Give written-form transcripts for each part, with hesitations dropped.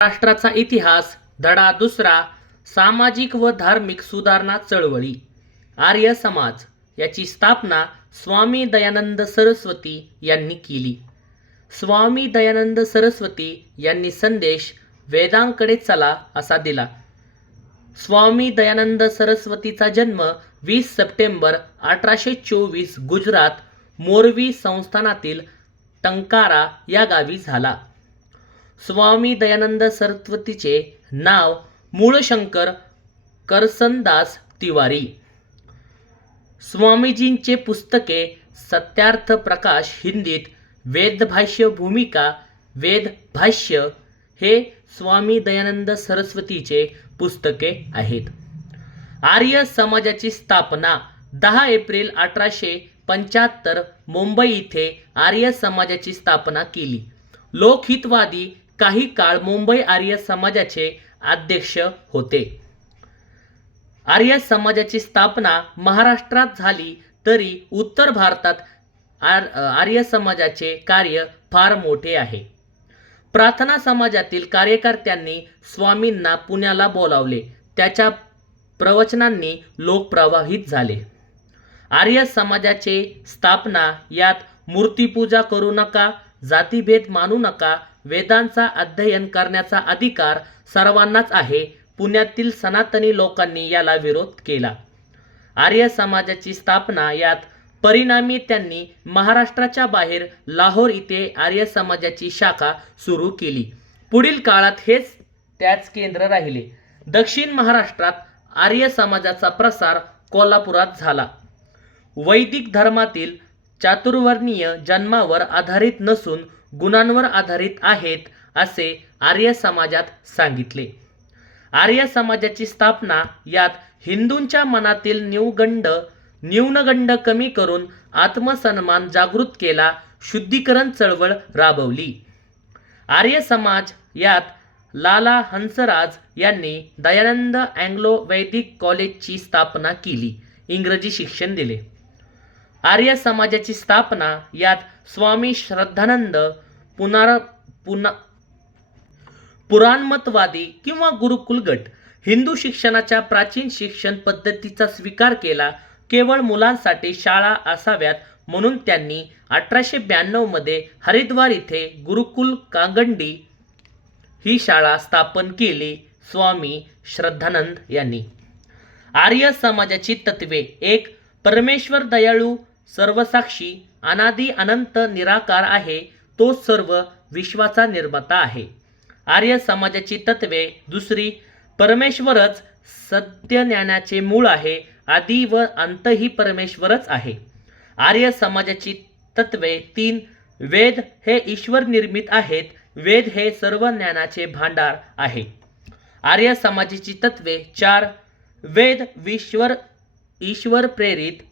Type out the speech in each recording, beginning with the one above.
राष्ट्राचा इतिहास धडा दुसरा सामाजिक व धार्मिक सुधारणा चळवळी आर्य समाज याची स्थापना स्वामी दयानंद सरस्वती यांनी केली. स्वामी दयानंद सरस्वती यांनी संदेश वेदांकडे चला असा दिला. स्वामी दयानंद सरस्वतीचा जन्म 20 सप्टेंबर 1824 गुजरात मोरवी संस्थानातील टंकारा या गावी झाला. स्वामी दयानंद सरस्वतीचे नाव मूळशंकर करसनदास तिवारी. स्वामीजींचे पुस्तके सत्यार्थ प्रकाश हिंदीत, वेदभाष्य भूमिका, वेदभाष्य हे स्वामी दयानंद सरस्वतीचे पुस्तके आहेत. आर्य समाजाची स्थापना 10 एप्रिल 1875 मुंबई येथे आर्य समाजाची स्थापना केली. लोकहितवादी काही काळ मुंबई आर्य समाजाचे अध्यक्ष होते. आर्य समाजाची स्थापना महाराष्ट्रात झाली तरी उत्तर भारतात आर्य समाजाचे कार्य फार मोठे आहे. प्रार्थना समाजातील कार्यकर्त्यांनी स्वामींना पुण्याला बोलावले. त्याच्या प्रवचनांनी लोक प्रभावित झाले. आर्य समाजाचे स्थापना यात मूर्तिपूजा करू नका, जातीभेद मानू नका, वेदांचा अध्ययन करण्याचा अधिकार सर्वांनाच आहे. पुण्यातील सनातनी लोकांनी याला विरोध केला. आर्य समाजाची स्थापना यात परिणामी त्यांनी महाराष्ट्राच्या बाहेर लाहोर इथे आर्य समाजाची शाखा सुरू केली. पुढील काळात हेच त्याच केंद्र राहिले. दक्षिण महाराष्ट्रात आर्य समाजाचा प्रसार कोल्हापुरात झाला. वैदिक धर्मातील चातुर्वर्णीय जन्मावर आधारित नसून गुणांवर आधारित आहेत असे आर्य समाजात सांगितले. आर्य समाजाची स्थापना यात हिंदूंच्या मनातील न्यूनगंड कमी करून आत्मसन्मान जागृत केला. शुद्धीकरण चळवळ राबवली. आर्य समाज यात लाला हंसराज यांनी दयानंद अँग्लो वैदिक कॉलेजची स्थापना केली. इंग्रजी शिक्षण दिले. आर्य समाजाची स्थापना यात स्वामी श्रद्धानंद पुराणमतवादी किंवा गुरुकुल गट हिंदू शिक्षणाच्या प्राचीन शिक्षण पद्धतीचा स्वीकार केला. केवळ मुलांसाठी शाळा असाव्यात म्हणून त्यांनी 1892 मध्ये हरिद्वार इथे गुरुकुल कांगंडी ही शाळा स्थापन केली. स्वामी श्रद्धानंद यांनी आर्य समाजाची तत्वे 1. परमेश्वर दयाळू, सर्वसाक्षी, अनादी अनंत निराकार आहे. तो सर्व विश्वाचा निर्माता आहे. आर्य समाजाची तत्वे 2. परमेश्वरच सत्य ज्ञानाचे मूळ आहे. आदी व अंतही परमेश्वरच आहे. आर्य समाजाची तत्वे 3. वेद हे ईश्वर निर्मित आहेत. वेद हे सर्व ज्ञानाचे भांडार आहे. आर्य समाजाची तत्वे 4. वेद ईश्वर प्रेरित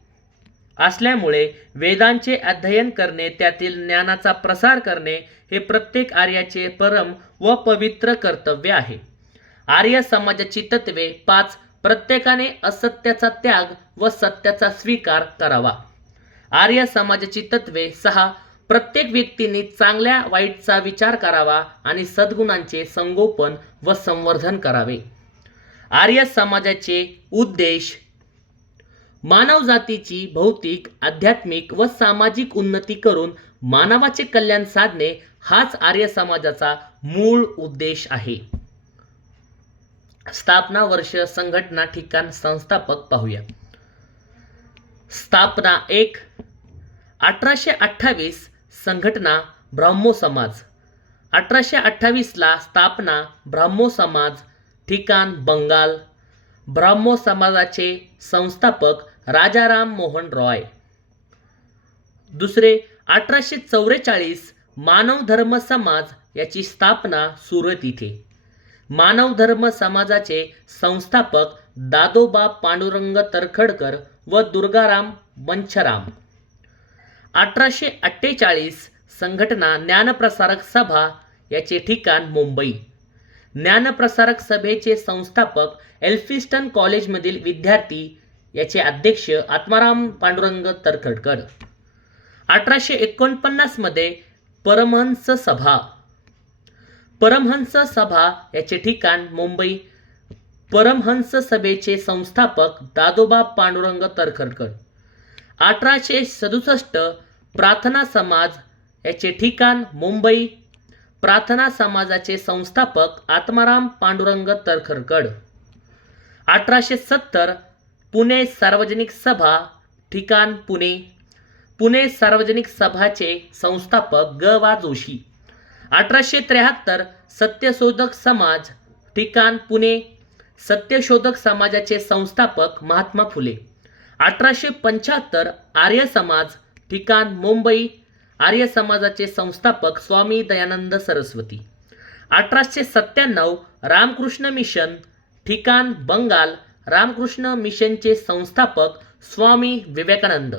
असल्यामुळे वेदांचे अध्ययन करणे, त्यातील ज्ञानाचा प्रसार करणे हे प्रत्येक आर्याचे परम व पवित्र कर्तव्य आहे. आर्य समाजाची तत्वे 5. प्रत्येकाने असत्याचा त्याग व सत्याचा स्वीकार करावा. आर्य समाजाची तत्वे 6. प्रत्येक व्यक्तीने चांगल्या वाईटचा विचार करावा आणि सद्गुणांचे संगोपन व संवर्धन करावे. आर्य समाजाचे उद्देश मानवजातीची भौतिक, आध्यात्मिक व सामाजिक उन्नती करून मानवाचे कल्याण साधणे हाच आर्य समाजाचा मूळ उद्देश आहे. स्थापना वर्ष, संघटना, ठिकाण, संस्थापक पाहूया. स्थापना 1. 1828 संघटना ब्राह्मो समाज. 1828 ला स्थापना ब्राह्मो समाज. ठिकाण बंगाल. ब्राह्मो समाजाचे संस्थापक राजाराम मोहन रॉय. 2. 1844 मानव धर्म समाज याची स्थापना सुरत इथे. मानव धर्म समाजाचे संस्थापक दादोबा पांडुरंग तरखडकर व दुर्गाराम मंछराम. 1848 संघटना ज्ञानप्रसारक सभा याचे ठिकाण मुंबई. ज्ञानप्रसारक सभेचे संस्थापक एल्फिस्टन कॉलेजमधील विद्यार्थी. याचे अध्यक्ष आत्माराम पांडुरंग तरखडकर. 1849 मध्ये परमहंस सभा. परमहंस सभा याचे ठिकाण मुंबई. परमहंस सभेचे संस्थापक दादोबा पांडुरंग तर्खडकर. 1867 प्रार्थना समाज याचे ठिकाण मुंबई. प्रार्थना समाजाचे संस्थापक आत्माराम पांडुरंग तर्खडकर. 1870 पुणे सार्वजनिक सभा ठिकाण पुणे. पुणे सार्वजनिक सभाचे संस्थापक ग वा जोशी. 1873 सत्यशोधक समाज ठिकाण पुणे. सत्यशोधक समाजाचे संस्थापक महात्मा फुले. 1875 आर्य समाज ठिकाण मुंबई. आर्य समाजाचे संस्थापक स्वामी दयानंद सरस्वती. 1897 रामकृष्ण मिशन ठिकाण बंगाल. रामकृष्ण मिशनचे संस्थापक स्वामी विवेकानंद.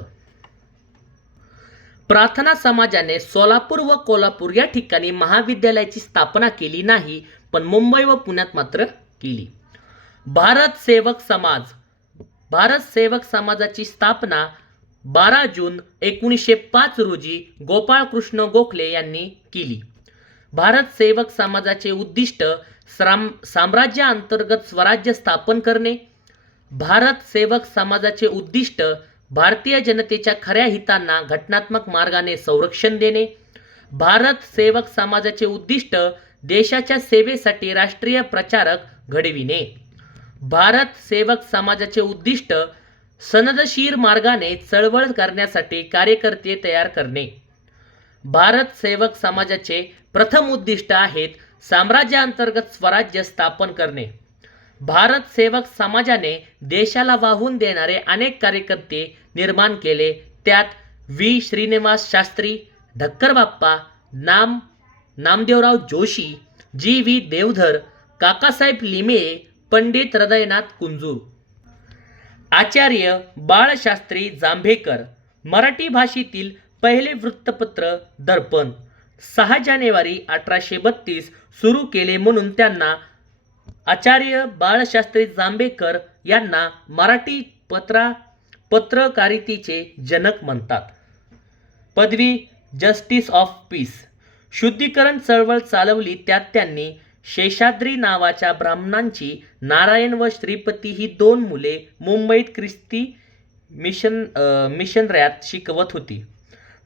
प्रार्थना समाजाने सोलापूर व कोल्हापूर या ठिकाणी महाविद्यालयाची स्थापना केली नाही, पण मुंबई व पुण्यात मात्र केली. भारत सेवक समाज. भारत सेवक समाजाची स्थापना 12 जून 1905 रोजी गोपाळकृष्ण गोखले यांनी केली. भारत सेवक समाजाचे उद्दिष्ट साम्राज्याअंतर्गत स्वराज्य स्थापन करणे. भारत सेवक समाजाचे उद्दिष्ट भारतीय जनतेच्या खऱ्या हितांना घटनात्मक मार्गाने संरक्षण देणे. भारत सेवक समाजाचे उद्दिष्ट देशाच्या सेवेसाठी राष्ट्रीय प्रचारक घडविणे. भारत सेवक समाजाचे उद्दिष्ट सनदशीर मार्गाने चळवळ करण्यासाठी कार्यकर्ते तयार करणे. भारत सेवक समाजाचे प्रथम उद्दिष्ट आहेत साम्राज्याअंतर्गत स्वराज्य स्थापन करणे. भारत सेवक समाजाने देशाला वाहून देणारे अनेक कार्यकर्ते निर्माण केले. त्यात व्ही श्रीनिवास शास्त्री, ढक्कर बाप्पा, नामदेवराव जोशी, जी व्ही देवधर, काकासाहेब लिमये, पंडित हृदयनाथ कुंजूर. आचार्य बाळशास्त्री जांभेकर. मराठी भाषेतील पहिले वृत्तपत्र दर्पण 6 जानेवारी 1832 सुरू केले म्हणून त्यांना आचार्य बाळशास्त्री जांभेकर यांना मराठी पत्रकारितेचे जनक म्हणतात. पदवी जस्टिस ऑफ पीस. शुद्धीकरण चळवळ चालवली. त्यात त्यांनी शेषाद्री नावाच्या ब्राह्मणांची नारायण व श्रीपती ही 2 मुले मुंबईत ख्रिस्ती मिशनऱ्यात शिकवत होती.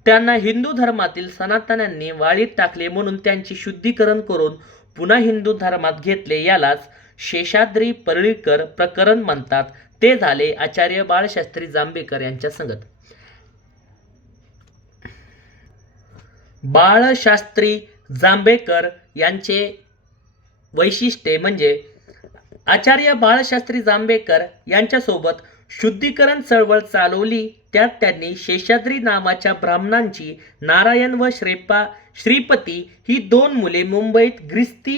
त्यांना हिंदू धर्मातील सनातन्यांनी वाळीत टाकले म्हणून त्यांचे शुद्धीकरण करून पुन्हा हिंदू धर्मात घेतले. यालाच शेषाद्री परळीकर प्रकरण म्हणतात. ते झाले आचार्य बाळशास्त्री जांभेकर यांच्या संगत. बाळशास्त्री जांभेकर यांचे वैशिष्ट्ये म्हणजे आचार्य बाळशास्त्री जांभेकर यांच्यासोबत शुद्धीकरण चळवळ चालवली. त्यात त्यांनी शेषाद्री नावाच्या ब्राह्मणांची नारायण व श्रीपती ही 2 मुले मुंबईत ख्रिस्ती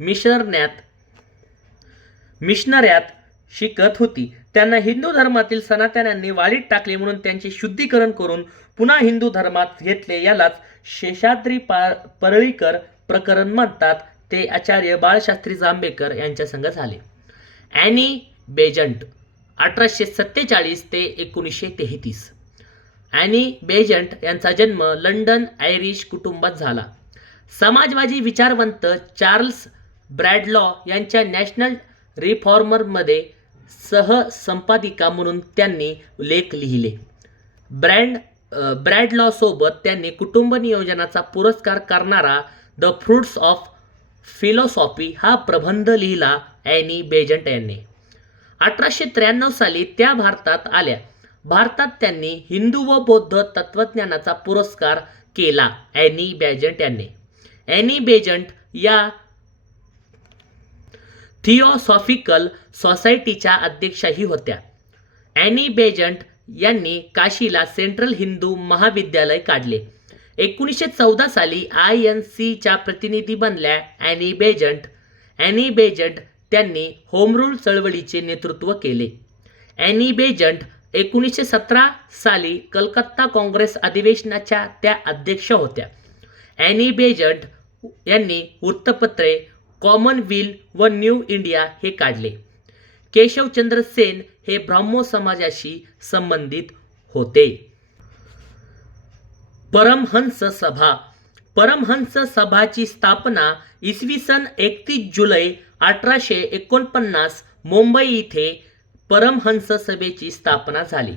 मिशनऱ्यात शिकत होती. त्यांना हिंदू धर्मातील सनातन्यांनी वाळीत टाकले म्हणून त्यांचे शुद्धीकरण करून पुन्हा हिंदू धर्मात घेतले. यालाच शेषाद्री परळीकर प्रकरण म्हणतात. ते आचार्य बाळशास्त्री जांभेकर यांच्या संग झाले. ॲनी बेजंट 1847 ते 1933. ॲनी बेजंट यांचा जन्म लंडन आयरिश कुटुंबात झाला. समाजवादी विचारवंत चार्ल्स ब्रॅडलॉ यांच्या नॅशनल रिफॉर्मरमध्ये सहसंपादिका म्हणून त्यांनी लेख लिहिले. ब्रॅडलॉसोबत त्यांनी कुटुंब नियोजनाचा पुरस्कार करणारा द फ्रुट्स ऑफ फिलॉसॉफी हा प्रबंध लिहिला ॲनी बेजंट यांनी. 1893 साली त्या भारतात आल्या. भारतात त्यांनी हिंदू व बौद्ध तत्त्वज्ञानाचा पुरस्कार केला. ॲनी बेजंट यांनी. ॲनी बेजंट या थिओसॉफिकल सोसायटीच्या अध्यक्षाही होत्या. ॲनी बेजंट यांनी काशीला सेंट्रल हिंदू महाविद्यालय काढले. 1914 साली INCच्या प्रतिनिधी बनल्या ॲनी बेजंट. ॲनी बेजंट त्यांनी होम रूल चळवळीचे नेतृत्व केले. ॲनी बेजंट 1917 साली कलकत्ता काँग्रेस अधिवेशनाच्या त्या अध्यक्ष होत्या. ॲनी बेजंट यांनी वृत्तपत्रे कॉमनवेल्थ व न्यू इंडिया हे काढले. केशवचंद्र सेन हे ब्राह्मो समाजाशी संबंधित होते. परमहंस सभा. परमहंस सभाची स्थापना इसवी सन 31 जुलै 1849 मुंबई येथे परमहंस सभेची स्थापना झाली.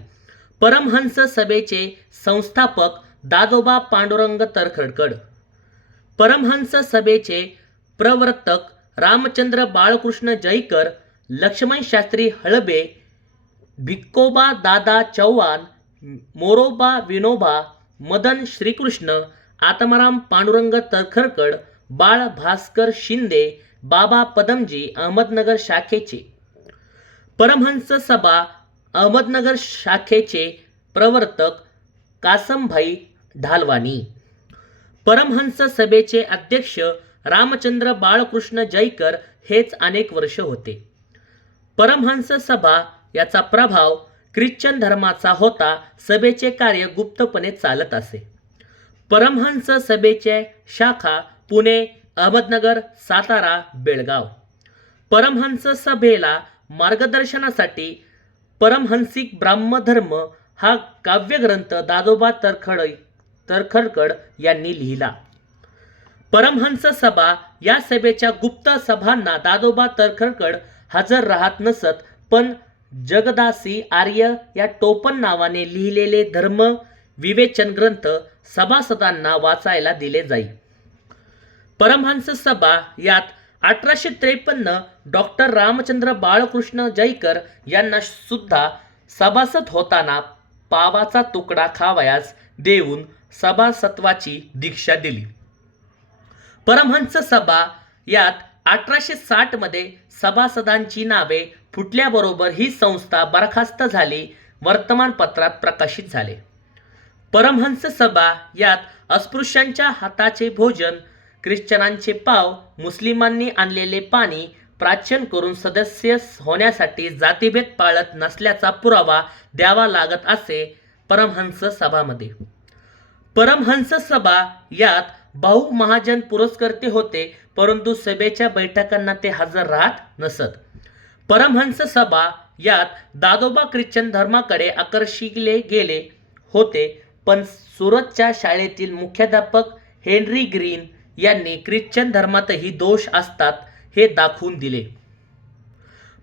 परमहंस सभेचे संस्थापक दादोबा पांडुरंग तर्खडकर, परमहंस सभेचे प्रवर्तक रामचंद्र बाळकृष्ण जयकर, लक्ष्मण शास्त्री हळबे, भिक्कोबा दादा चव्हाण, मोरोबा विनोबा, मदन श्रीकृष्ण, आत्माराम पांडुरंग तर्खडकर, बाळ भास्कर शिंदे, बाबा पदमजी अहमदनगर शाखेचे. परमहंस सभा अहमदनगर शाखेचे प्रवर्तक कासमभाई ढालवानी. परमहंस सभेचे अध्यक्ष रामचंद्र बाळकृष्ण जयकर हेच अनेक वर्ष होते. परमहंस सभा याचा प्रभाव ख्रिश्चन धर्माचा होता. सभेचे कार्य गुप्तपणे चालत असे. परमहंस सभेच्या शाखा पुणे, अहमदनगर, सातारा, बेळगाव. परमहंस सभेला मार्गदर्शनासाठी परमहंसिक ब्राह्मधर्म हा काव्यग्रंथ दादोबा तर्खडकर यांनी लिहिला. परमहंस सभा या सभेच्या गुप्त सभांना दादोबा तर्खडकर हजर राहत नसत, पण जगदासी आर्य या टोपण नावाने लिहिलेले धर्म विवेचन ग्रंथ सभासदांना वाचायला दिले जाई. परमहंस सभा यात 1853 डॉक्टर रामचंद्र बाळकृष्ण जयकर यांना सुद्धा सभासद होताना पावाचा तुकडा खावयास देऊन सभासत्वाची दीक्षा दिली. परमहंस सभा यात 1860 मध्ये सभासदांची नावे फुटल्याबरोबर ही संस्था बरखास्त झाली, वर्तमानपत्रात प्रकाशित झाले. परमहंस सभा यात अस्पृश्यांच्या हाताचे भोजन, ख्रिश्चनांचे पाव, मुस्लिमांनी आणलेले पाणी प्राशन करून सदस्य होण्यासाठी जातीभेद पाळत नसल्याचा पुरावा द्यावा लागत असे. परमहंस सभामध्ये परमहंस सभा यात भाऊ महाजन पुरस्कर्ते होते, परंतु सभेच्या बैठकांना ते हजर राहत नसत. परमहंस सभा यात दादोबा ख्रिश्चन धर्माकडे आकर्षिले गेले होते, पण सुरतच्या शाळेतील मुख्याध्यापक हेनरी ग्रीन यांनी ख्रिश्चन धर्मातही दोष असतात हे दाखवून दिले.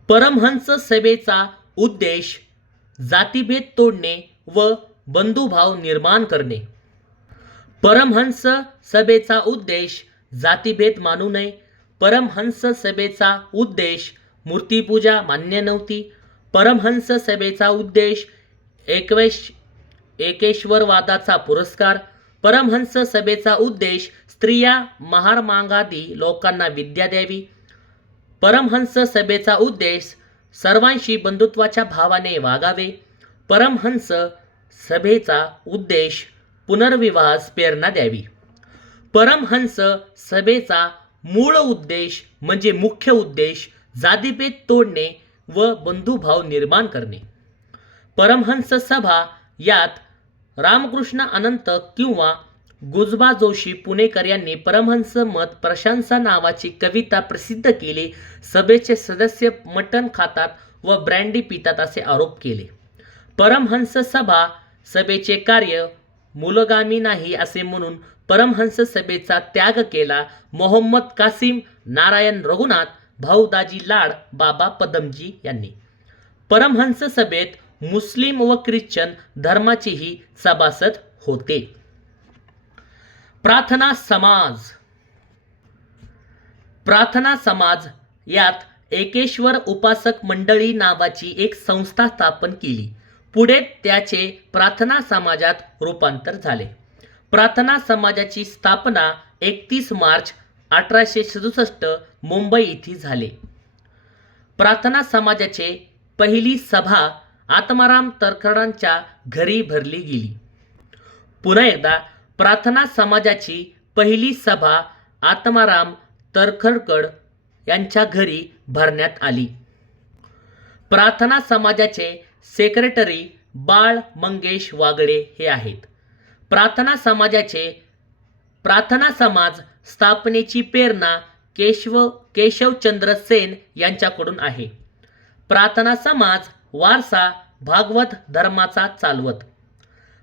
परमहंस सभेचा उद्देश जातीभेद तोडणे व बंधुभाव निर्माण करणे. परमहंस सभेचा उद्देश जातीभेद मानू नये. परमहंस सभेचा उद्देश मूर्तिपूजा मान्य नव्हती. परमहंस सभेचा उद्देश एकेश्वरवादाचा पुरस्कार. परमहंस सभेचा उद्देश स्त्रिया महारमांगादी लोकांना विद्या द्यावी. परमहंस सभेचा उद्देश सर्वांशी बंधुत्वाच्या भावाने वागावे. परमहंस सभेचा उद्देश पुनर्विवाहास प्रेरणा द्यावी. परमहंस सभेचा मूळ उद्देश म्हणजे मुख्य उद्देश जातीभेद तोडणे व बंधुभाव निर्माण करणे. परमहंस सभा यात रामकृष्ण अनंत किंवा गुजबा जोशी पुणेकर यांनी परमहंस मत प्रशंसा नावाची कविता प्रसिद्ध केली. सभेचे सदस्य मटण खातात व ब्रँडी पितात असे आरोप केले. परमहंस सभा सभेचे कार्य मूलगामी नाही असे म्हणून परमहंस सभेचा त्याग केला. मोहम्मद कासिम, नारायण रघुनाथ, भाऊ दाजी लाड, बाबा पदमजी यांनी. परमहंस सभेत मुस्लिम व ख्रिश्चन धर्माचेही सभासद होते. प्रार्थना समाज. प्रार्थना समाज यात एकेश्वर उपासक मंडळी नावाची एक संस्था स्थापन केली. पुढे त्याचे प्रार्थना समाजात रूपांतर झाले. प्रार्थना समाजाची स्थापना 31 मार्च 1867 मुंबई येथे झाले. प्रार्थना समाजाची पहिली सभा आत्माराम तर्खडकरांच्या घरी भरली गेली. पुन्हा एकदा प्रार्थना समाजाची पहिली सभा आत्माराम तर्खडकर यांच्या घरी भरण्यात आली. प्रार्थना समाजाचे सेक्रेटरी बाळ मंगेश वागडे हे आहेत. प्रार्थना समाज स्थापनेची प्रेरणा केशवचंद्र सेन यांच्याकडून आहे. प्रार्थना समाज वारसा भागवत धर्माचा चालवत.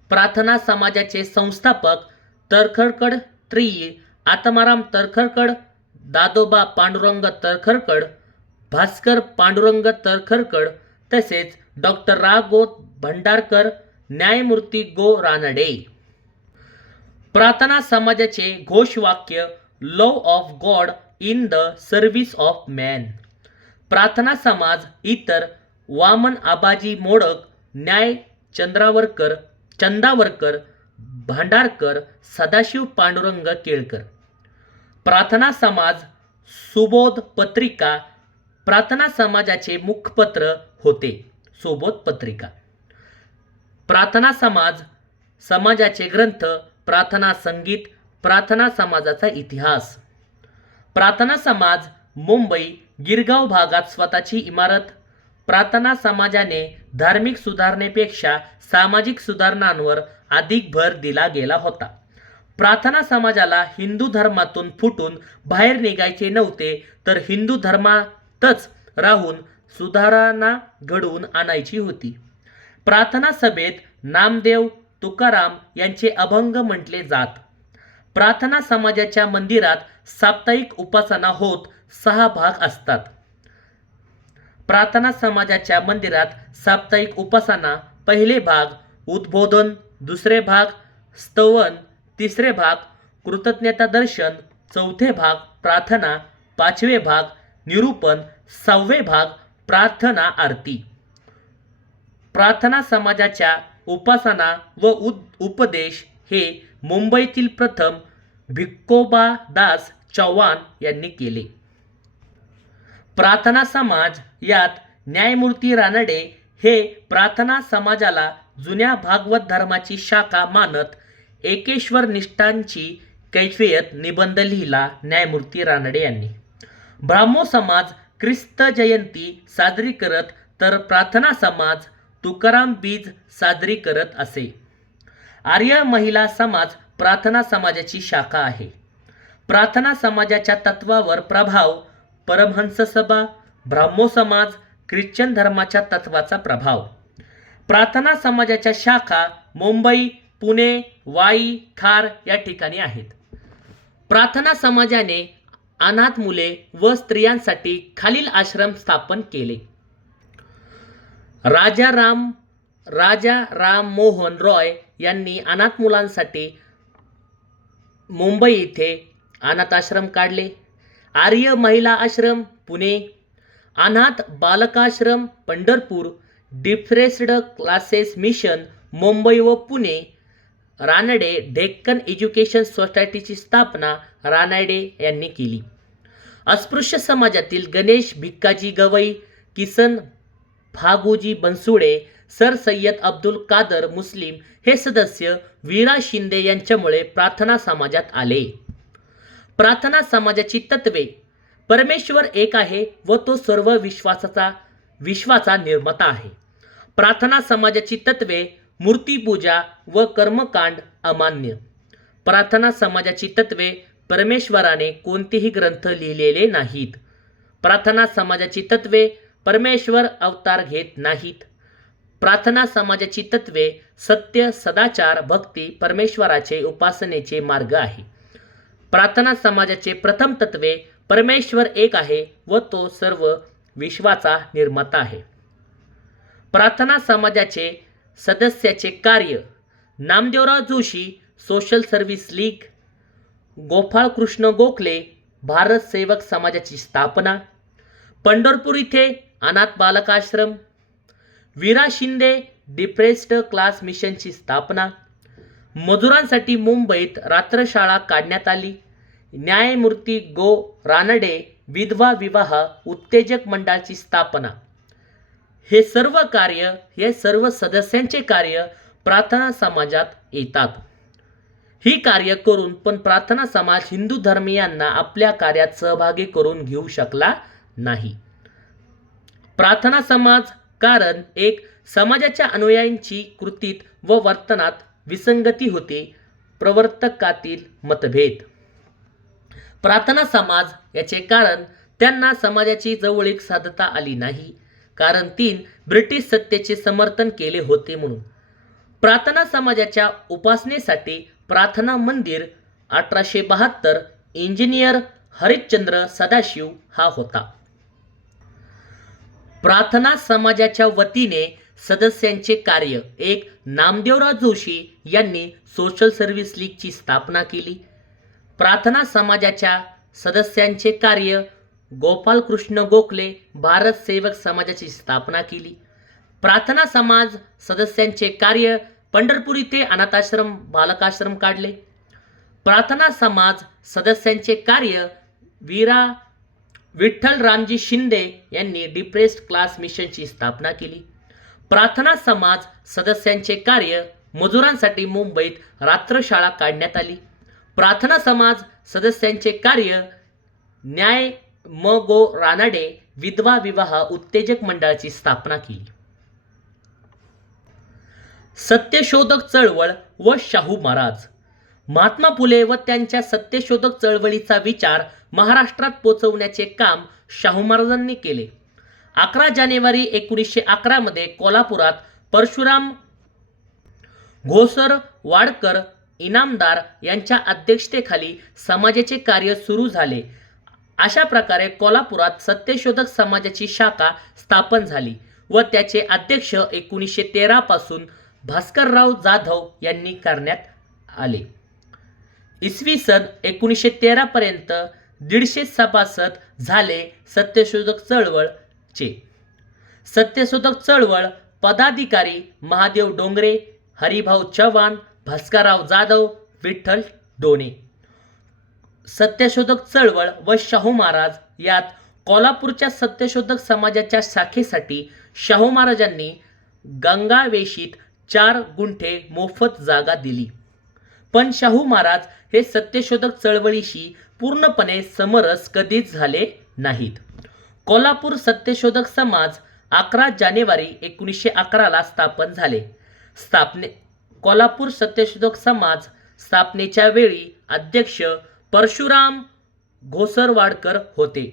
प्रार्थना समाजाचे संस्थापक तर्खडकर श्री आत्माराम तळखरकर, दादोबा पांडुरंग तळखरकर, भास्कर पांडुरंग तळखरकर तसेच डॉक्टर रा गो भंडारकर, न्यायमूर्ती गो रानडे. प्रार्थना समाजाचे घोषवाक्य love of God in the service of man. प्रार्थना समाज इतर वामन आबाजी मोडक, न्याय चंदावरकर, भांडारकर, सदाशिव पांडुरंग केळकर. प्रार्थना समाज सुबोध पत्रिका प्रार्थना समाजाचे मुखपत्र होते. सुबोध पत्रिका. प्रार्थना समाजाचे ग्रंथ प्रार्थना संगीत, प्रार्थना समाजाचा इतिहास. प्रार्थना समाज मुंबई गिरगाव भागात स्वतःची इमारत. प्रार्थना समाजाने धार्मिक सुधारणेपेक्षा सामाजिक सुधारणांवर अधिक भर दिला गेला होता. प्रार्थना समाजाला हिंदू धर्मातून फुटून बाहेर निघायचे नव्हते, तर हिंदू धर्मातच राहून सुधारणा घडवून आणायची होती. प्रार्थना सभेत नामदेव तुकाराम यांचे अभंग म्हटले जात. प्रार्थना समाजाच्या मंदिरात साप्ताहिक उपासना होत 6 भाग असतात. प्रार्थना समाजाच्या मंदिरात साप्ताहिक उपासना पहिले भाग उद्बोधन, दुसरे भाग स्तवन, तिसरे भाग कृतज्ञता दर्शन, चौथे भाग प्रार्थना, पाचवे भाग निरूपण, 6वे भाग प्रार्थना आरती. प्रार्थना समाजाच्या उपासना व उपदेश हे मुंबईतील प्रथम भिक्खोबा दास चव्हाण यांनी केले. प्रार्थना समाज यात न्यायमूर्ती रानडे हे प्रार्थना समाजाला जुन्या भागवत धर्माची शाखा मानत एकेश्वर निष्ठांची कैफियत निबंध लिहिला. न्यायमूर्ती रानडे यांनी. ब्राह्मो समाज ख्रिस्त जयंती साजरी करत, तर प्रार्थना समाज तुकाराम बीज साजरी करत असे. आर्य महिला समाज प्रार्थना समाजाची शाखा आहे. प्रार्थना समाजाच्या तत्वावर प्रभाव परमहंस सभा, ब्राह्मो समाज, ख्रिश्चन धर्माच्या तत्वाचा प्रभाव. प्रार्थना समाजाच्या शाखा मुंबई, पुणे, वाई, खार या ठिकाणी आहेत. प्रार्थना समाजाने अनाथ मुले व स्त्रियांसाठी खालील आश्रम स्थापन केले. राजा राम मोहन रॉय यांनी अनाथ मुलांसाठी मुंबई येथे अनाथ आश्रम काढले. आर्य महिला आश्रम पुणे, अनाथ बालकाश्रम Pandharpur, depressed classes mission Mumbai व पुणे. रानडे डेक्कन एज्युकेशन सोसायटीची स्थापना रानडे यांनी केली. अस्पृश्य समाजातील गणेश भिक्काजी गवई, किसन फागुजी बनसुडे, सर सय्यद अब्दुल कादर मुस्लिम हे सदस्य वीरा शिंदे यांच्यामुळे प्रार्थना समाजात आले. प्रार्थना समाजाची तत्वे. परमेश्वर एक आहे व तो सर्व विश्वाचा निर्माता आहे. प्रार्थना समाजाची तत्वे. मूर्तीपूजा व कर्मकांड अमान्य. प्रार्थना समाजाची तत्वे. परमेश्वराने कोणतेही ग्रंथ लिहिलेले नाहीत. प्रार्थना समाजाची तत्वे. परमेश्वर अवतार घेत नाहीत. प्रार्थना समाजाची तत्वे. सत्य, सदाचार, भक्ती परमेश्वराचे उपासनेचे मार्ग आहे. प्रार्थना समाजाचे प्रथम तत्वे. परमेश्वर एक आहे व तो सर्व विश्वाचा निर्माता आहे. प्रार्थना समाजाचे सदस्याचे कार्य. Namdevrao Joshi social service league, Gopalkrishna Gokhale Bharat सेवक समाजाची स्थापना, पंढरपूर इथे अनाथ बालकाश्रम, वीरा शिंदे डिप्रेस्ड क्लास मिशनची स्थापना, मजुरांसाठी मुंबईत रात्रशाळा काढण्यात आली, न्यायमूर्ती गो रानडे विधवा विवाह उत्तेजक मंडळाची स्थापना. हे सर्व सदस्यांचे कार्य प्रार्थना समाजात येतात. ही कार्य करून पण प्रार्थना समाज हिंदू धर्मीयांना आपल्या कार्यात सहभागी करून घेऊ शकला नाही. प्रार्थना समाज कारण एक समाजाच्या अनुयायांची कृतीत व वर्तनात विसंगती होती. प्रवर्तकातील मतभेद. प्रार्थना समाज याचे कारण त्यांना समाजाची जवळीक साधता आली नाही, कारण 3 ब्रिटिश सत्तेचे समर्थन केले होते म्हणून. प्रार्थना समाजाच्या उपासनेसाठी प्रार्थना मंदिर 1872 इंजिनियर हरिश्चंद्र सदाशिव हा होता. प्रार्थना समाजाच्या वतीने सदस्यांचे कार्य. एक, नामदेवराव जोशी यांनी सोशल सर्व्हिस लीगची स्थापना केली. प्रार्थना समाजाच्या सदस्यांचे कार्य. गोपालकृष्ण गोखले भारत सेवक समाजाची स्थापना केली. प्रार्थना समाज सदस्यांचे कार्य. पंढरपूर येथे अनाथाश्रम बालकाश्रम काढले. प्रार्थना समाज सदस्यांचे कार्य. विठ्ठल रामजी शिंदे यांनी डिप्रेस्ड क्लास मिशनची स्थापना केली. प्रार्थना समाज सदस्यांचे कार्य. मजुरांसाठी मुंबईत रात्रशाळा काढण्यात आली. प्रार्थना समाज सदस्यांचे कार्य. न्याय म गो रानाडे विधवा विवाह उत्तेजक मंडळाची स्थापना केली. सत्यशोधक चळवळ व शाहू महाराज. महात्मा फुले व त्यांच्या सत्यशोधक चळवळीचा विचार महाराष्ट्रात पोचवण्याचे काम शाहू महाराजांनी केले. 11 जानेवारी 1911 मध्ये कोल्हापुरात परशुराम घोसरवाडकर इनामदार यांच्या अध्यक्षतेखाली समाजाचे कार्य सुरू झाले. अशा प्रकारे कोल्हापुरात सत्यशोधक समाजाची शाखा स्थापन झाली व त्याचे अध्यक्ष 1913 पासून भास्करराव जाधव यांनी करण्यात आले. इसवी सन 1913 पर्यंत 150 सभासद झाले. सत्यशोधक चळवळचे सत्यशोधक चळवळ पदाधिकारी महादेव डोंगरे, हरिभाऊ चव्हाण, भास्करराव जाधव, विठ्ठल डोणे. सत्यशोधक चळवळ व शाहू महाराज यात कोल्हापूरच्या सत्यशोधक समाजाच्या शाखेसाठी शाहू महाराजांनी गंगावेशीत 4 गुंठे मोफत जागा दिली. पण शाहू महाराज हे सत्यशोधक चळवळीशी पूर्णपणे समरस कधीच झाले नाहीत. कोल्हापूर सत्यशोधक समाज 11 जानेवारी 1911 ला स्थापन झाले. कोल्हापूर सत्यशोधक समाज स्थापनेच्या वेळी अध्यक्ष परशुराम घोसरवाडकर होते.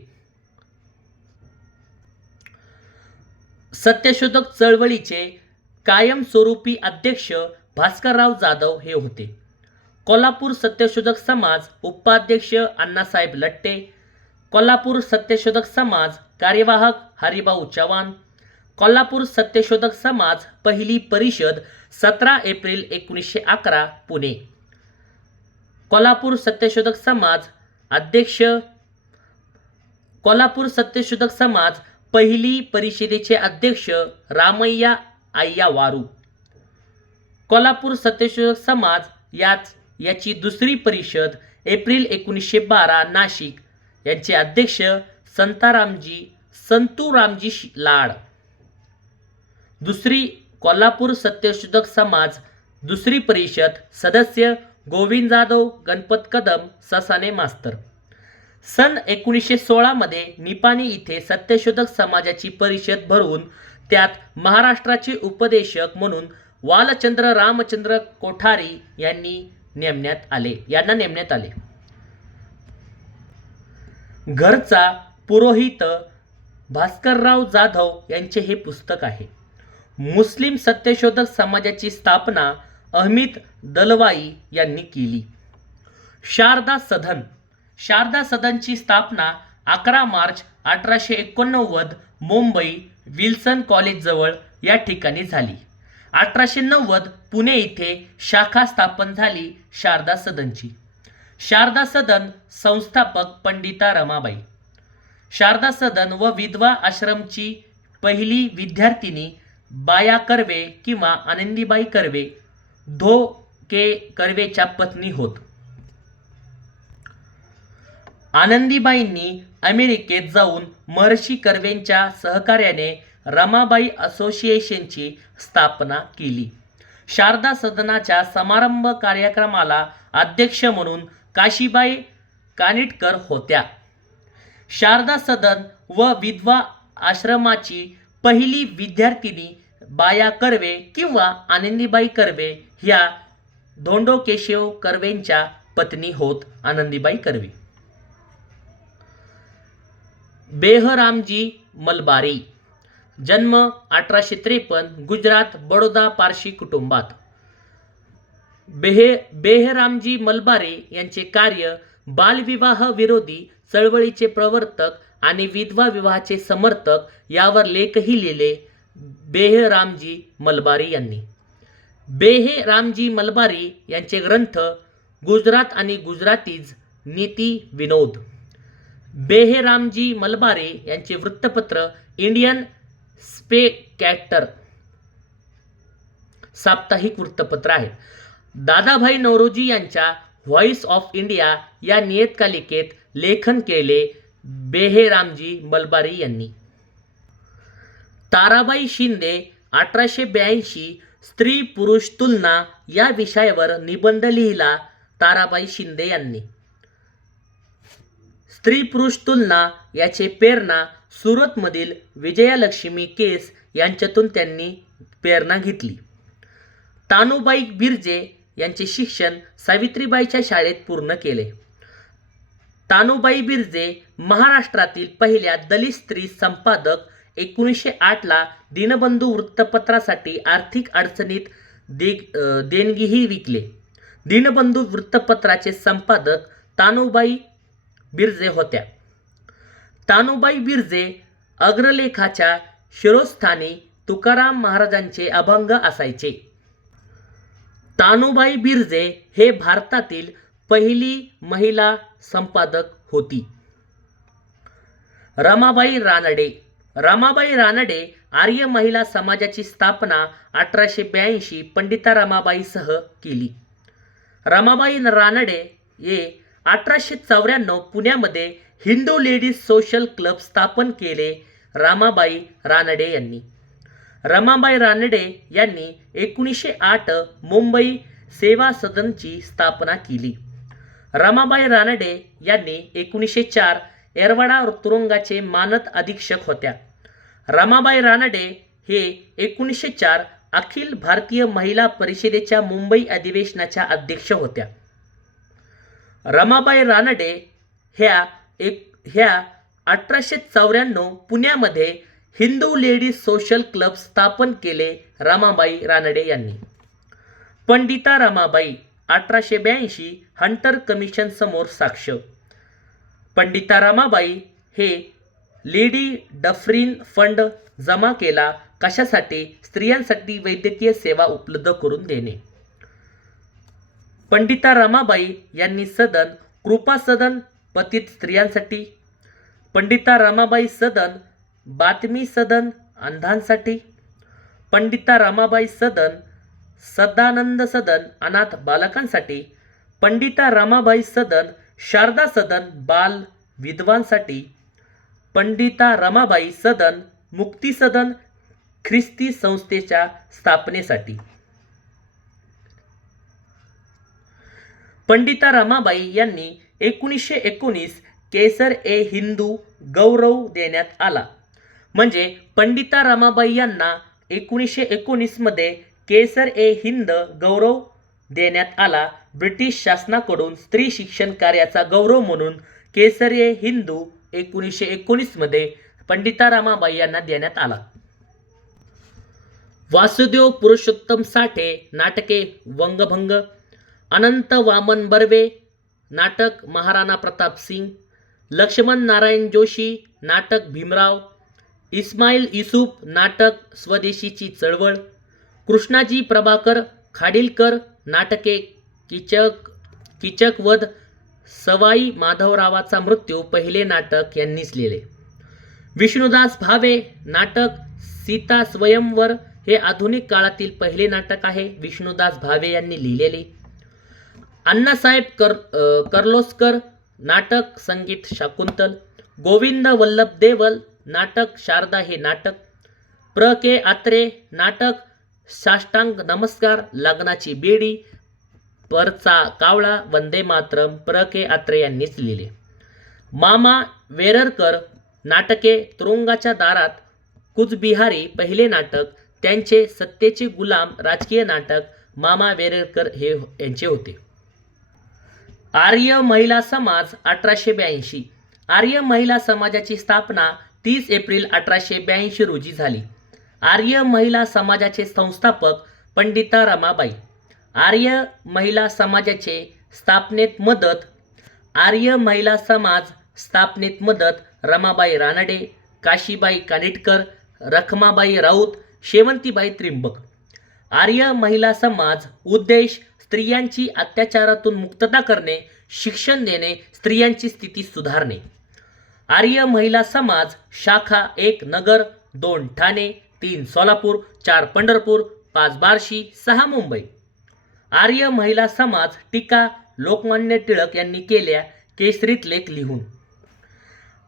सत्यशोधक चळवळीचे कायमस्वरूपी अध्यक्ष भास्करराव जाधव हे होते. कोल्हापूर सत्यशोधक समाज उपाध्यक्ष अण्णासाहेब लट्टे. कोल्हापूर सत्यशोधक समाज कार्यवाहक हरिभाऊ चव्हाण. कोल्हापूर सत्यशोधक समाज पहिली परिषद 17 एप्रिल 1911 पुणे. कोल्हापूर सत्यशोधक समाज अध्यक्ष. कोल्हापूर सत्यशोधक समाज पहिली परिषदेचे अध्यक्ष रामय्या अय्या वारू. कोल्हापूर सत्यशोधक समाज याची दुसरी परिषद एप्रिल 1912 नाशिक. यांचे अध्यक्ष संतूरामजी लाड. दुसरी कोल्हापूर सत्यशोधक समाज दुसरी परिषद सदस्य गोविंद जाधव, गणपत कदम, ससाने मास्तर. सन 1916 मध्ये निपाणी इथे सत्यशोधक समाजाची परिषद भरवून त्यात महाराष्ट्राचे उपदेशक म्हणून वालचंद्र रामचंद्र कोठारी यांना नेमण्यात आले. घरचा पुरोहित भास्करराव जाधव यांचे हे पुस्तक आहे. मुस्लिम सत्यशोधक समाजाची स्थापना अहमिद दलवाई यांनी केली. शारदा सदनची स्थापना 11 मार्च 1889 मुंबई विल्सन कॉलेज जवळ या ठिकाणी झाली. 1890 पुणे इथे शाखा स्थापन झाली शारदा सदनची. शारदा सदन संस्थापक पंडिता रमाबाई. शारदा सदन व विधवा आश्रमची पहिली विद्यार्थिनी बाया कर्वे किंवा आनंदीबाई कर्वे धो. के. कर्वेच्या पत्नी होत. आनंदीबाईंनी अमेरिकेत जाऊन महर्षी कर्वेंच्या सहकार्याने रमाबाई असोसिएशनची स्थापना केली. शारदा सदनाच्या समारंभ कार्यक्रमाला अध्यक्ष म्हणून काशीबाई कानिटकर होत्या. शारदा सदन व विधवा आश्रमाची पहिली विद्यार्थिनी बाया कर्वे किंवा आनंदीबाई कर्वे ह्या धोंडो केशव कर्वेंच्या पत्नी होत. आनंदीबाई कर्वे. बेहरामजी मलबारी. जन्म 1853 गुजरात बडोदा पारशी कुटुंबात. बेहरामजी मलबारी यांचे कार्य बालविवाह विरोधी चळवळीचे प्रवर्तक आणि विधवा विवाहाचे समर्थक यावर लेखही लिहिले बेहरामजी मलबारी यांनी. बेहरामजी मलबारी यांचे ग्रंथ गुजरात आणि गुजरातीज नीती विनोद. बेहरामजी मलबारी यांचे वृत्तपत्र इंडियन स्पेक्टॅटर साप्ताहिक वृत्तपत्र आहे. दादाभाई नौरोजी यांच्या व्हॉइस ऑफ इंडिया या नियतकालिकेत लेखन केले बेहरामजी मलबारी यांनी. ताराबाई शिंदे 1882 स्त्री पुरुष तुलना या विषयावर निबंध लिहिला ताराबाई शिंदे यांनी. स्त्री पुरुष तुलना याचे प्रेरणा सुरतमधील विजयालक्ष्मी केस यांच्यातून त्यांनी प्रेरणा घेतली. तानुबाई बिर्जे यांचे शिक्षण सावित्रीबाईच्या शाळेत पूर्ण केले. तानुबाई बिर्जे महाराष्ट्रातील पहिल्या दलित स्त्री संपादक. 1908 ला दीनबंधू वृत्तपत्रासाठी आर्थिक अडचणीत देणगीही विकले. दीनबंधू वृत्तपत्राचे संपादक तानुबाई बिर्जे होत्या. तानुबाई बिर्जे अग्रलेखाच्या शिरोस्थानी तुकाराम महाराजांचे अभंग असायचे. तानुबाई बिर्जे हे भारतातील पहिली महिला संपादक होती. रमाबाई रानडे. रमाबाई रानडे आर्य महिला समाजाची स्थापना 1882 पंडिता रमाबाईसह केली. रमाबाई रानडे हे 1894 पुण्यामध्ये हिंदू लेडीज सोशल क्लब स्थापन केले. रमाबाई रानडे यांनी. रमाबाई रानडे यांनी 1908 मुंबई सेवा सदनची स्थापना केली. रमाबाई रानडे यांनी 1904 येरवडा तुरुंगाचे मानद अधीक्षक होत्या. रमाबाई रानडे हे 1904 अखिल भारतीय महिला परिषदेच्या मुंबई अधिवेशनाच्या अध्यक्ष होत्या. रमाबाई रानडे ह्या 1894 पुण्यामध्ये हिंदू लेडीज सोशल क्लब स्थापन केले. रमाबाई रानडे यांनी. पंडिता रमाबाई 1882 हंटर कमिशन समोर साक्ष. पंडिता रमाबाई हे लेडी डफरीन फंड जमा केला. कशासाठी? स्त्रियांसाठी वैद्यकीय सेवा उपलब्ध करून देणे. पंडिता रमाबाई यांनी सदन, कृपा सदन पतित स्त्रियांसाठी, पंडिता रमाबाई सदन, बातमी सदन अंधांसाठी, पंडिता रमाबाई सदन, सदानंद सदन अनाथ बालकांसाठी, पंडिता रमाबाई सदन, शारदा सदन बाल विधवांसाठी, पंडिता रमाबाई सदन, मुक्ती सदन ख्रिस्ती संस्थेच्या स्थापनेसाठी. पंडिता रमाबाई यांनी 1919 केसर ए हिंदू गौरव देण्यात आला. म्हणजे पंडिता रमाबाई यांना 1919 मध्ये केसर ए हिंद गौरव देण्यात आला. ब्रिटिश शासनाकडून स्त्री शिक्षण कार्याचा गौरव म्हणून केसर ए हिंदू 1919 मध्ये पंडिता रमाबाई यांना देण्यात आला. वासुदेव पुरुषोत्तम साठे नाटके वंगभंग. अनंत वामन बर्वे नाटक महाराणा प्रताप सिंग. लक्ष्मण नारायण जोशी नाटक भीमराव. इस्माईल युसुफ नाटक स्वदेशीची चळवळ. कृष्णाजी प्रभाकर खाडीलकर नाटके कीचकवध. सवाई माधवरावाचा मृत्यू पहिले नाटक यांनीच लिहिले. विष्णुदास भावे नाटक सीता स्वयंवर हे आधुनिक काळातील पहिले नाटक आहे. विष्णुदास भावे यांनी लिहिलेले. अण्णासाहेब कर्लोस्कर नाटक संगीत शाकुंतल. गोविंद वल्लभ देवल नाटक शारदा हे नाटक. प्र के आत्रे नाटक साष्टांग नमस्कार. लग्नाची बेडी. परचा कावळा. वंदे मातरम प्र के आत्रे यांनीच लिहिले. मामा वेररकर नाटके तुरुंगाच्या दारात. कुचबिहारी पहिले नाटक. त्यांचे सत्तेचे गुलाम राजकीय नाटक मामा वेररकर हे यांचे होते. आर्य महिला समाज 1882. आर्य महिला समाजाची स्थापना 30 एप्रिल 1882 रोजी झाली. आर्य महिला समाजाचे संस्थापक पंडिता रमाबाई. आर्य महिला समाजाचे स्थापनेत मदत. आर्य महिला समाज स्थापनेत मदत रमाबाई रानडे, काशीबाई कानिटकर, रखमाबाई राऊत, शेवंतीबाई त्रिंबक. आर्य महिला समाज उद्देश स्त्रियांची अत्याचारातून मुक्तता करणे, शिक्षण देणे, स्त्रियांची स्थिती सुधारणे. आर्य महिला समाज शाखा 1 नगर, 2 ठाणे, 3 सोलापूर, 4 पंढरपूर, 5 बार्शी, 6 मुंबई. आर्य महिला समाज टीका लोकमान्य टिळक यांनी केल्या केसरीत लेख लिहून.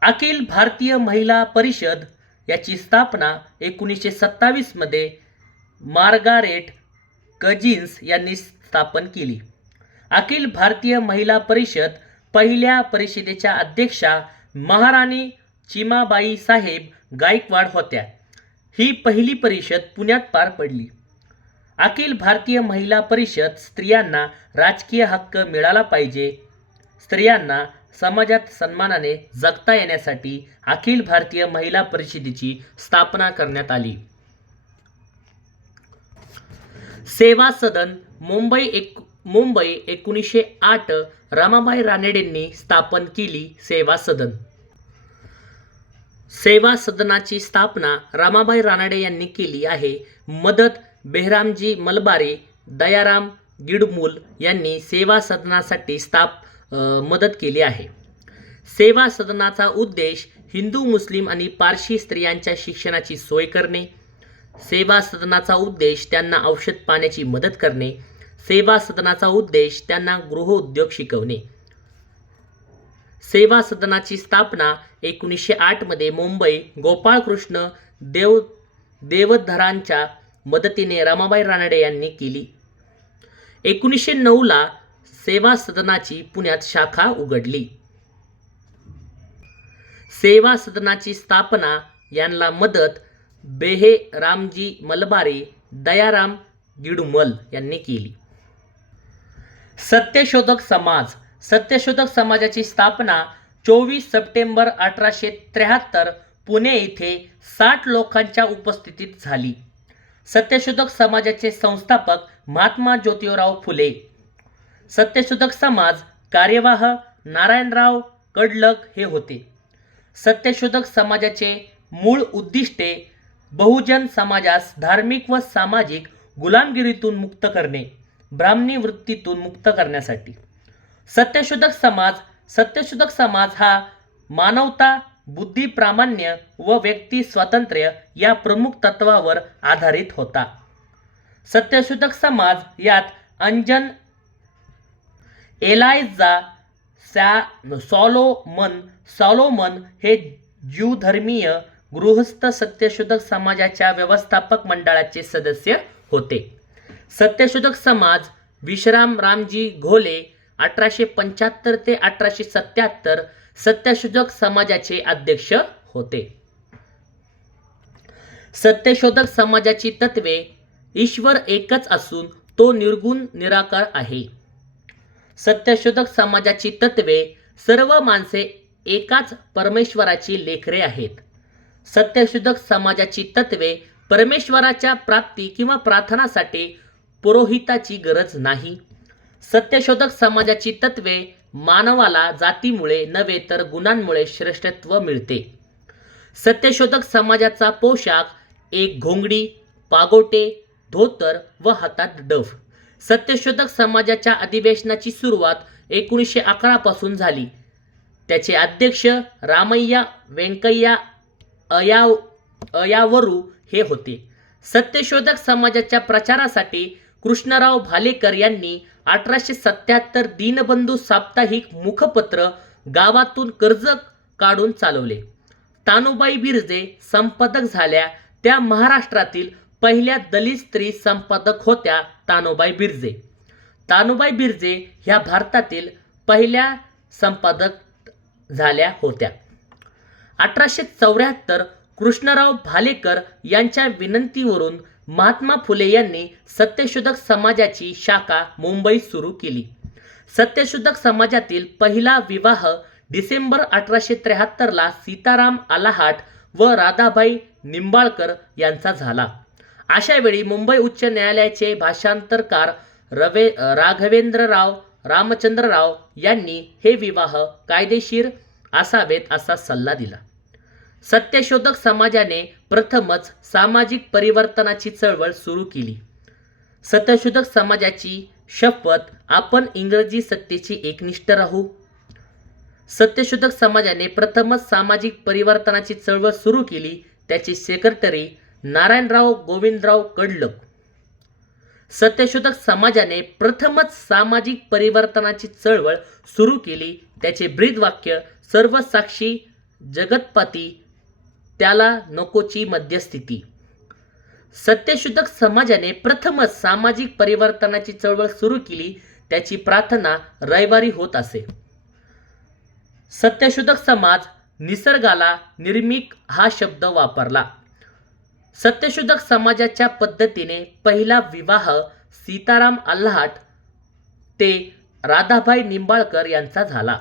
अखिल भारतीय महिला परिषद याची स्थापना 1927 मध्ये मार्गारेट कजिन्स यांनी स्थापन केली. अखिल भारतीय महिला परिषद पहिल्या परिषदेच्या अध्यक्षा महाराणी चिमाबाई साहेब गायकवाड होत्या. ही पहिली परिषद पुण्यात पार पडली. अखिल भारतीय महिला परिषद स्त्रियांना राजकीय हक्क मिळाला पाहिजे, स्त्रियांना समाजात सन्मानाने जगता येण्यासाठी अखिल भारतीय महिला परिषदेची स्थापना करण्यात आली. सेवा सदन मुंबई 1908 रमाबाई रानडेंनी स्थापन केली. सेवा सदन. सेवा सदनाची स्थापना रमाबाई रानडे यांनी केली आहे. मदत बेहरामजी मलबारे, दयाराम गिडमूल यांनी सेवा सदनासाठी मदत केली आहे. सेवा सदनाचा उद्देश हिंदू, मुस्लिम आणि पारशी स्त्रियांच्या शिक्षणाची सोय करणे. सेवा सदनाचा उद्देश त्यांना औषध पाण्याची मदत करणे. सेवा सदनाचा उद्देश त्यांना गृहोद्योग शिकवणे. सेवा सदनाची स्थापना 1908 मध्ये मुंबई गोपाळकृष्ण देवधरांच्या मदतीने रमाबाई रानडे यांनी केली. 1909 ला सेवा सदनाची पुण्यात शाखा उघडली. सेवा सदनाची स्थापना यांना मदत बेहेरामजी मलबारे, दयाराम गिडमल यांनी केली. सत्यशोधक समाज. सत्यशोधक समाजाची स्थापना 24 सप्टेंबर 1873 पुणे येथे 60 लोकांच्या उपस्थितीत झाली. सत्यशोधक समाजाचे संस्थापक महात्मा ज्योतिराव फुले. सत्यशोधक समाज कार्यवाह नारायणराव कडलक हे होते. सत्यशोधक समाजाचे मूळ उद्दिष्टे बहुजन समाजास धार्मिक व सामाजिक गुलामगिरीतून मुक्त करणे, ब्राह्मणी वृत्तीतून मुक्त करण्यासाठी. सत्यशोधक समाज हा मानवता, बुद्धी प्रामाण्य व व्यक्ती स्वातंत्र्य या प्रमुख तत्वावर आधारित होता. सत्यशोधक समाज यात अंजन एलायझा सॉलोमन हे ज्यूधर्मीय गृहस्थ सत्यशोधक समाजाच्या व्यवस्थापक मंडळाचे सदस्य होते. सत्यशोधक समाज विश्राम रामजी घोले 1875 ते 1877 सत्यशोधक समाजाचे अध्यक्ष होते. सत्यशोधक समाजाची तत्वे. ईश्वर एकच असून तो निर्गुण निराकार आहे. सत्यशोधक समाजाची तत्वे. सर्व माणसे एकाच परमेश्वराची लेकरे आहेत. सत्यशोधक समाजाची तत्वे. परमेश्वराच्या प्राप्ती किंवा प्रार्थनासाठी पुरोहिताची गरज नाही. सत्यशोधक समाजाची तत्वे. मानवाला जातीमुळे नव्हे तर गुणांमुळे श्रेष्ठत्व मिळते. सत्यशोधक समाजाचा पोशाख. एक घोंगडी, पागोटे, धोतर व हातात डफ. सत्यशोधक समाजाच्या अधिवेशनाची सुरुवात 1911 पासून झाली. त्याचे अध्यक्ष रामय्या व्यंकय्या अयावरू हे होते. सत्यशोधक समाजाच्या प्रचारासाठी कृष्णराव भालेकर यांनी 1877 दीनबंधू साप्ताहिक मुखपत्र गावातून कर्ज काढून चालवले. तानुबाई बिर्जे संपादक झाल्या. त्या महाराष्ट्रातील पहिल्या दलित स्त्री संपादक होत्या. तानुबाई बिर्जे ह्या भारतातील पहिल्या संपादक झाल्या होत्या. 1874 कृष्णराव भालेकर यांच्या विनंतीवरून महात्मा फुले यांनी सत्यशोधक समाजाची शाखा मुंबईत सुरू केली. सत्यशोधक समाजातील पहिला विवाह डिसेंबर 1873 ला सीताराम आलाहाट व राधाबाई निंबाळकर यांचा झाला. अशा वेळी मुंबई उच्च न्यायालयाचे भाषांतरकार राघवेंद्रराव रामचंद्रराव यांनी हे विवाह कायदेशीर असावेत असा सल्ला दिला. सत्यशोधक समाजाने प्रथमच सामाजिक परिवर्तनाची चळवळ सुरू केली. सत्यशोधक समाजाची शपथ, आपण इंग्रजी सत्तेची एकनिष्ठ राहू. सत्यशोधक समाजाने प्रथमच सामाजिक परिवर्तनाची चळवळ सुरू केली. त्याचे सेक्रेटरी नारायणराव गोविंदराव कडलक. सत्यशोधक समाजाने प्रथमच सामाजिक परिवर्तनाची चळवळ सुरू केली. त्याचे ब्रीदवाक्य, सर्व साक्षी जगतपाती, त्याला नकोची मध्यस्थिती. सत्यशोधक समाजाने प्रथमच सामाजिक परिवर्तनाची चळवळ सुरू केली. त्याची प्रार्थना रविवारी होत असे. सत्यशोधक समाज निसर्गाला निर्मिक हा शब्द वापरला. सत्यशोधक समाजाच्या पद्धतीने पहिला विवाह सीताराम आल्हाट ते राधाबाई निंबाळकर यांचा झाला.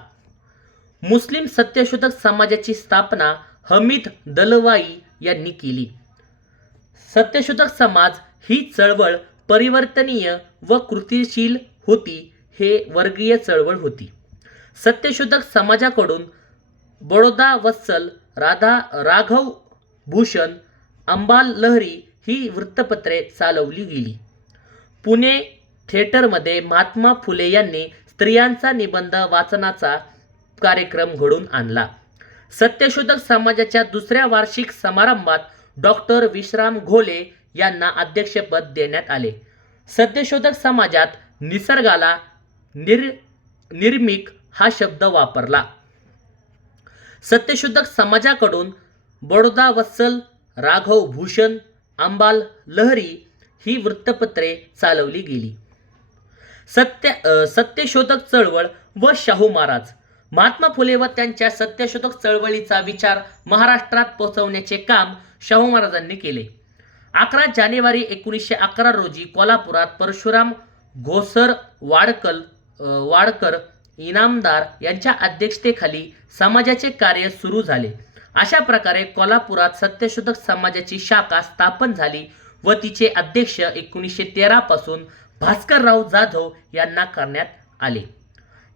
मुस्लिम सत्यशोधक समाजाची स्थापना हमीद दलवाई यांनी केली. सत्यशोधक समाज ही चळवळ परिवर्तनीय व कृतिशील होती. हे वर्गीय चळवळ होती. सत्यशोधक समाजाकडून बडोदा वत्सल, राघव भूषण, अंबाल लहरी ही वृत्तपत्रे चालवली गेली. पुणे थिएटरमध्ये महात्मा फुले यांनी स्त्रियांचा निबंध वाचनाचा कार्यक्रम घडवून आणला. सत्यशोधक समाजाच्या दुसऱ्या वार्षिक समारंभात डॉक्टर विश्राम घोले यांना अध्यक्षपद देण्यात आले. सत्यशोधक समाजात निसर्गाला निर्मिक हा शब्द वापरला. सत्यशोधक समाजाकडून बडोदा वत्सल, राघव भूषण, अंबाल लहरी ही वृत्तपत्रे चालवली गेली. सत्यशोधक चळवळ व शाहू महाराज. महात्मा फुले व त्यांच्या सत्यशोधक चळवळीचा विचार महाराष्ट्रात पोहोचवण्याचे काम शाहू महाराजांनी केले. 11 जानेवारी 1911 रोजी कोल्हापुरात परशुराम घोसर वाडकर इनामदार यांच्या अध्यक्षतेखाली समाजाचे कार्य सुरू झाले. अशा प्रकारे कोल्हापुरात सत्यशोधक समाजाची शाखा स्थापन झाली व तिचे अध्यक्ष 1913 पासून भास्करराव जाधव यांना करण्यात आले.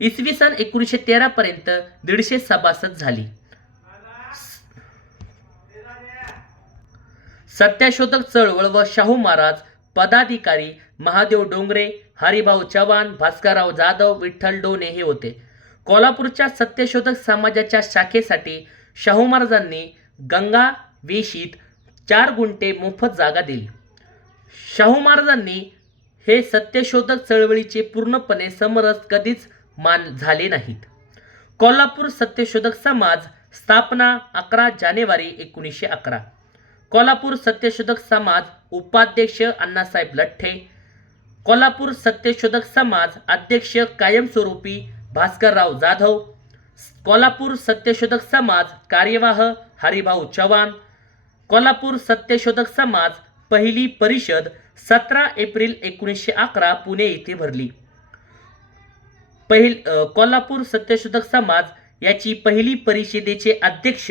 इसवी सन 1913 पर्यंत 150 सभासद झाली. सत्यशोधक चळवळ व शाहू महाराज पदाधिकारी महादेव डोंगरे, हरिभाऊ चव्हाण, भास्करराव जाधव, विठ्ठल डोने हे होते. कोल्हापूरच्या सत्यशोधक समाजाच्या शाखेसाठी शाहू महाराजांनी गंगा वेशीत 4 गुंठे मोफत जागा दिली. शाहू महाराजांनी हे सत्यशोधक चळवळीचे पूर्णपणे समरस कधीच झाले नाहीत. कोल्हापूर सत्यशोधक समाज स्थापना 11 जानेवारी 1911. कोल्हापूर सत्यशोधक समाज उपाध्यक्ष अण्णासाहेब लठ्ठे. कोल्हापूर सत्यशोधक समाज अध्यक्ष कायमस्वरूपी भास्करराव जाधव. कोल्हापूर सत्यशोधक समाज कार्यवाह हरिभाऊ चव्हाण. कोल्हापूर सत्यशोधक समाज पहिली परिषद 17 एप्रिल 1911 पुणे येथे भरली. कोल्हापूर सत्यशोधक समाज याची पहिली परिषदेचे अध्यक्ष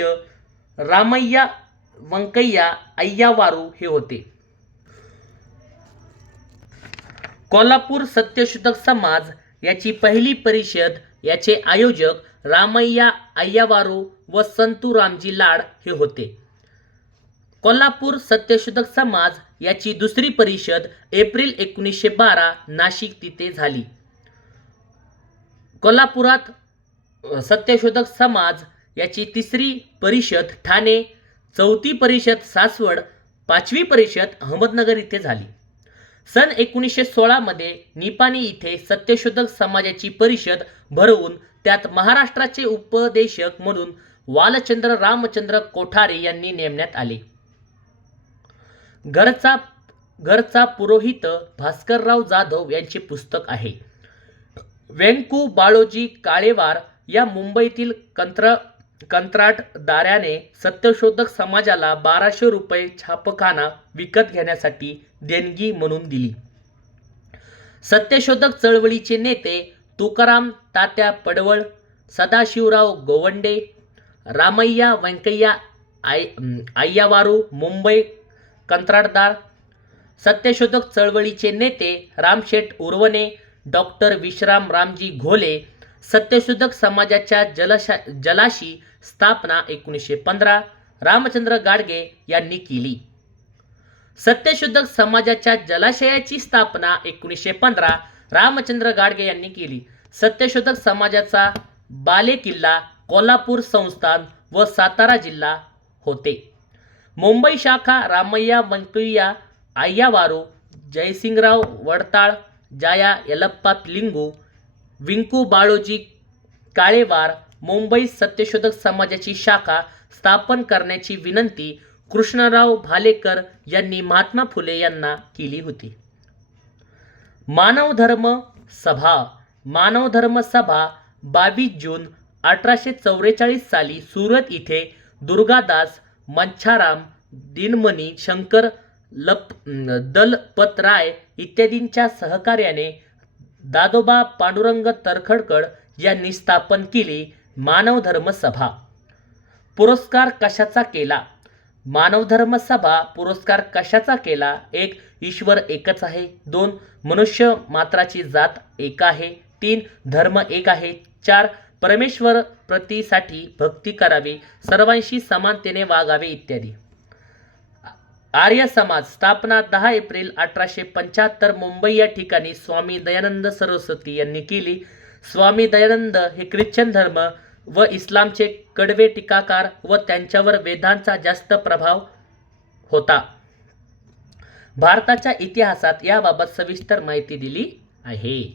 रामय्या वंकय्या अय्यावारू हे होते. कोल्हापूर सत्यशोधक समाज याची पहिली परिषद याचे आयोजक रामय्या अय्यावारू व संतू रामजी लाड हे होते. कोल्हापूर सत्यशोधक समाज याची दुसरी परिषद एप्रिल 1912 नाशिक तिथे झाली. कोल्हापुरात सत्यशोधक समाज याची तिसरी परिषद ठाणे, चौथी परिषद सासवड, 5वी परिषद अहमदनगर इथे झाली. सन 1916 मध्ये निपाणी इथे सत्यशोधक समाजाची परिषद भरवून त्यात महाराष्ट्राचे उपदेशक म्हणून वालचंद्र रामचंद्र कोठारे यांनी नेमण्यात आले. घरचा पुरोहित भास्करराव जाधव यांचे पुस्तक आहे. व्यंकू बाळोजी काळेवार या मुंबईतील कंत्राटदाराने सत्यशोधक समाजाला 1200 रुपये छापखाना विकत घेण्यासाठी देणगी म्हणून दिली. सत्यशोधक चळवळीचे नेते तुकाराम तात्या पडवळ, सदाशिवराव गोवंडे, रामय्या व्यंकय्या अय्यावारू मुंबई कंत्राटदार, सत्यशोधक चळवळीचे नेते रामशेठ उर्वणे, डॉक्टर विश्राम रामजी घोले. सत्यशोधक समाजाच्या जलाशी स्थापना 1915 रामचंद्र गाडगे यांनी केली. सत्यशोधक समाजाच्या जलाशयाची स्थापना 1915 रामचंद्र गाडगे यांनी केली. सत्यशोधक समाजाचा बालेकिल्ला कोल्हापूर संस्थान व सातारा जिल्हा होते. मुंबई शाखा रामय्या व्यंकय्या अय्यावारू, जयसिंगराव वडताळ, जाया यलप्पा लिंगू, विंकू बाळोजी काळेवार. मुंबईत सत्यशोधक समाजाची शाखा स्थापन करण्याची विनंती कृष्णराव भालेकर यांनी महात्मा फुले यांना केली होती. मानवधर्म सभा 22 जून 1844 साली सुरत इथे दुर्गादास मंछाराम, दिनमणी शंकर दलपतराय इत्यादींच्या सहकार्याने दादोबा पांडुरंग तरखडकर यांनी स्थापन केली. मानवधर्म सभा पुरस्कार कशाचा केला? मानवधर्म सभा पुरस्कार कशाचा केला? 1. ईश्वर एकच आहे. 2. मनुष्य मात्राची जात एक आहे. 3. धर्म एक आहे. 4. परमेश्वर प्रतीसाठी भक्ती करावी, सर्वांशी समानतेने वागावे इत्यादी. आर्य समाज स्थापना 10 एप्रिल 1875 मुंबई या ठिकाणी स्वामी दयानंद सरस्वती यांनी केली. स्वामी दयानंद हे ख्रिश्चन धर्म व इस्लामचे कडवे टीकाकार व त्यांच्यावर वेदांचा जास्त प्रभाव होता. भारताच्या इतिहासात याबाबत सविस्तर माहिती दिली आहे.